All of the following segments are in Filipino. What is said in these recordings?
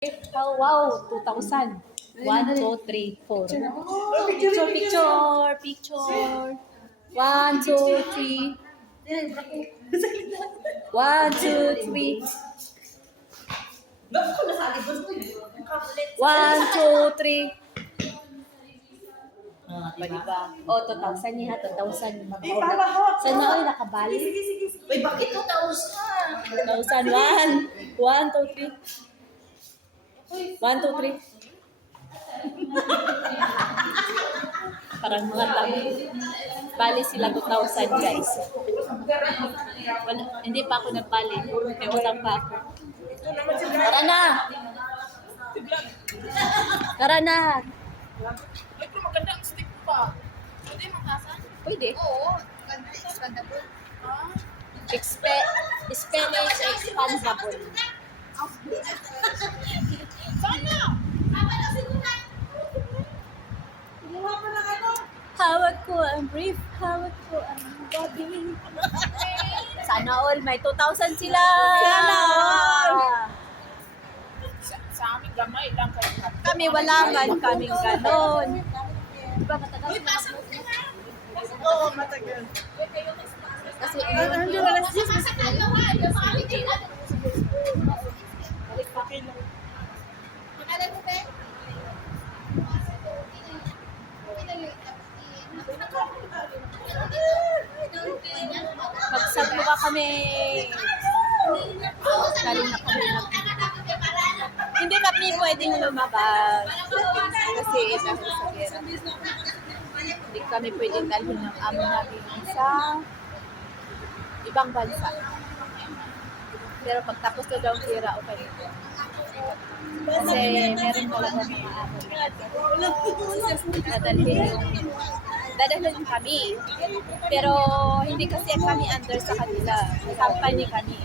Oh, wow, 2,000. 1, 2, 3, 4. Picture. 1, 2, 3. 1, 2, 3. 1, 2, 3. Diba? Oh, 2,000 niya, 2,000. Sana ay nakabali. Uy, bakit 2,000? 2,000. 1, 2, 3. 1, 2, 3. Parang mga tao. Bali sila 2,000 guys. Wala, hindi pa ako nagbali. May utang pa ako. Tara na! Tara na! Ay, pero maganda ang stick pa. Pwede makasan? Pwede. Oo. Ganda, expandable. Ah? Spanish expandable. Sana! Kumuha pa ng ano? Hawak ko ang brief, hawak ko ang gabi. Sana all, may 2,000 sila! Sana all! Sa amin gamay lang kayo. Kami wala man kaming ganon. Diba matagal? Uy, pasok ka na! Oo, matagal. Kasi Nandiyo alas 10. balik pa kayo. Magsagwa kami. Galing na kami hindi kami pwedeng lumabas. Kasi dahil sa gera. Hindi kami pwedeng dalhin ng amo namin sa ibang bansa. Pero pagtapos na daw ang gera, okay na. Kasi meron talaga mga amo. Dadalhin kami. Pero hindi kasi kami under sa kanila. Company kami.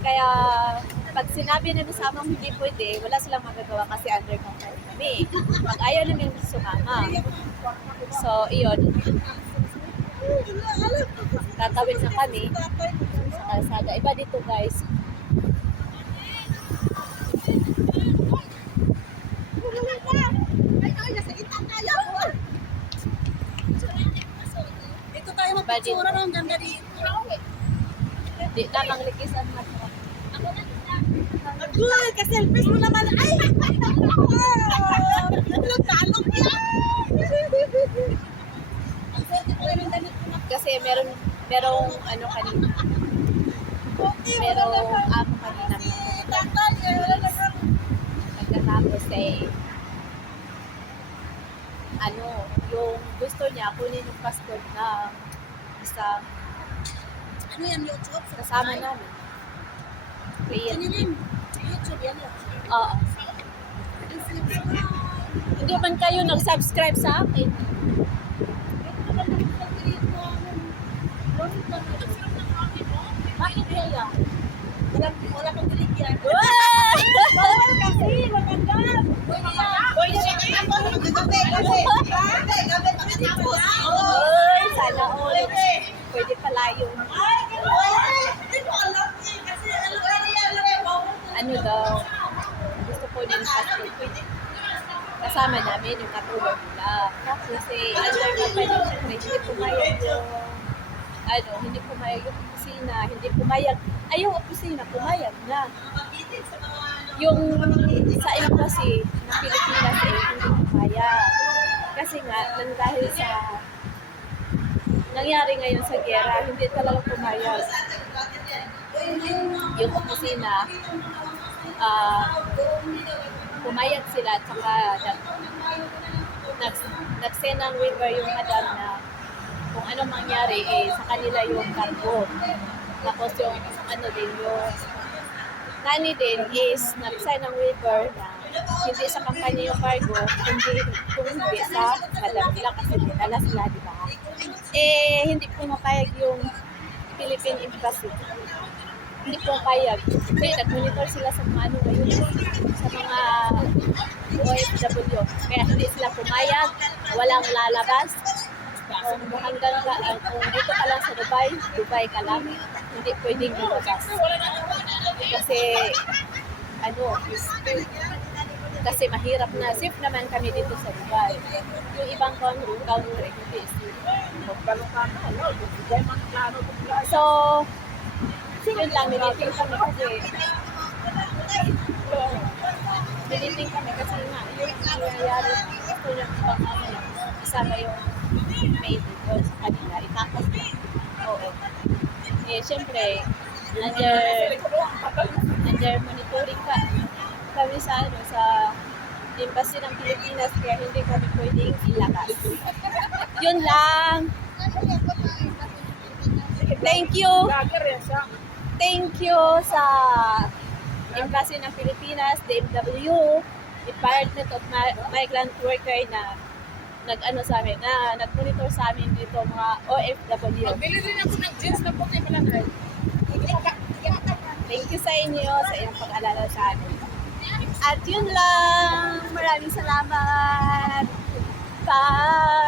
Kaya pag sinabi namin sa amang hindi pwede, wala silang magagawa kasi under company kami. Pag ayaw namin sumama. So, iyon. Tatawid na kami sa kalsada. Iba dito guys. Ito tayo magpitsura ng ganda dito. Di lamang likisan matra. Agoy, ka-selfies mo naman. Ay! Nagtalog yan! Ang swerte ko rin ang damit ko na. Kasi merong ano kanina. Merong amo kanina. Pagkatapos ano, yung gusto niya kunin yung passport ng isang Ano yan, YouTube? kasama namin. Ano Player. yan? YouTube yan. Oo. Hindi man kayo nag-subscribe sa akin. Bakit kaya? Wala kang galing yan. Bawal kasi, maganda. Uy, ako gabi. Gabi pagkatapos. Uy, sana all. Pwede pala yun. Ay, hindi ko alam eh. Kasi Ano daw? Gusto ko din passport. Kasama namin yung katulong nila. Kasi under company, syempre, hindi pumayag yung hindi pumayag yung opisina, hindi pumayag. Ay, yung opisina, pumayag na. Yung sa embassy ng Pilipinas hindi pumayag. Kasi nga, nang dahil sa nangyari ngayon sa gera, hindi talaga pumayag. Yung opisina, pumayag sila at saka nag-send ng waiver yung madam na kung ano mangyari sa kanila yung cargo. Tapos yung din yung nani din is nag-sign ng waiver na hindi sa company yung cargo, kung hindi sa madam nila kasi dinala sila, di ba? Hindi pumapayag yung Philippine Embassy. Hindi pumapayag. Hindi, nag-monitor sila sa mga ngayon, sa mga OFW. Kaya hindi sila pumayag, walang lalabas. Hanggang kung dito ka lang sa Dubai ka lang, hindi pwedeng lumabas. Kasi, kasi mahirap na. Safe naman kami dito sa Dubai. Yung ibang country, hindi safe. So, yun lang, niliting kami kasi niliting kami kasi nga, yung nangyayari, gusto niya ibang isama yung maid dito sa kanila, itakas na. Oo. Eh, syempre, under monitoring pa kami sa embassy ng Pilipinas kaya hindi kami pwedeng ilakas. Yun lang. Thank you. Thank you sa embassy ng Pilipinas, DMW, Department of Migrant Worker na nag-ano sa amin, na nag-monitor sa amin dito mga OFW. Bili rin ako ng jeans na puti malagay. Thank you sa inyo sa iyong pag-alala sa amin. At yun lang. Maraming salamat. Bye!